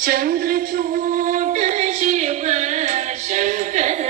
Chandrachud Shiv Shankar